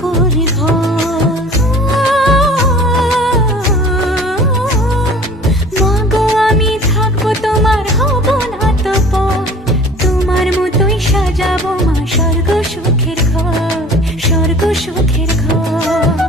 করে ঘর। মা গো আমি থাকবো তোমার, হব না তো পর, তোমার মতোই সাজাবো মা স্বর্গ সুখের ঘর, স্বর্গ সুখের ঘর।